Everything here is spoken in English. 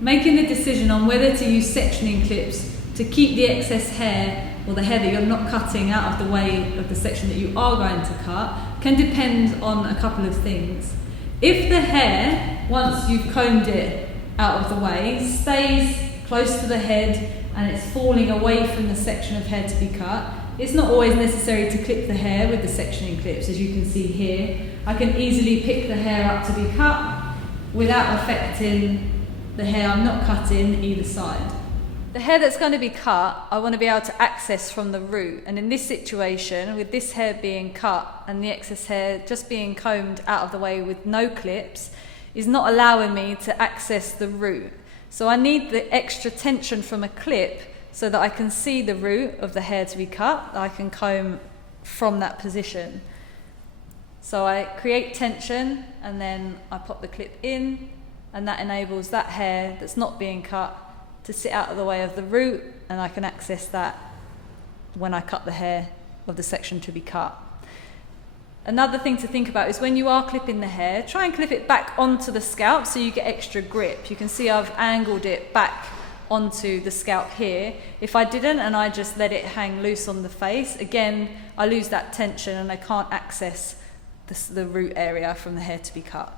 making the decision on whether to use sectioning clips to keep the excess hair or the hair that you're not cutting out of the way of the section that you are going to cut can depend on a couple of things. If the hair, once you've combed it out of the way, stays close to the head and it's falling away from the section of hair to be cut, it's not always necessary to clip the hair with the sectioning clips. As you can see here, I can easily pick the hair up to be cut without affecting the hair I'm not cutting either side. The hair that's going to be cut, I want to be able to access from the root, and in this situation, with this hair being cut and the excess hair just being combed out of the way with no clips, is not allowing me to access the root. So I need the extra tension from a clip so that I can see the root of the hair to be cut. I can comb from that position. So I create tension and then I pop the clip in, and that enables that hair that's not being cut to sit out of the way of the root, and I can access that when I cut the hair of the section to be cut. Another thing to think about is when you are clipping the hair, try and clip it back onto the scalp so you get extra grip. You can see I've angled it back onto the scalp here. If I didn't and I just let it hang loose on the face, again, I lose that tension and I can't access the root area from the hair to be cut.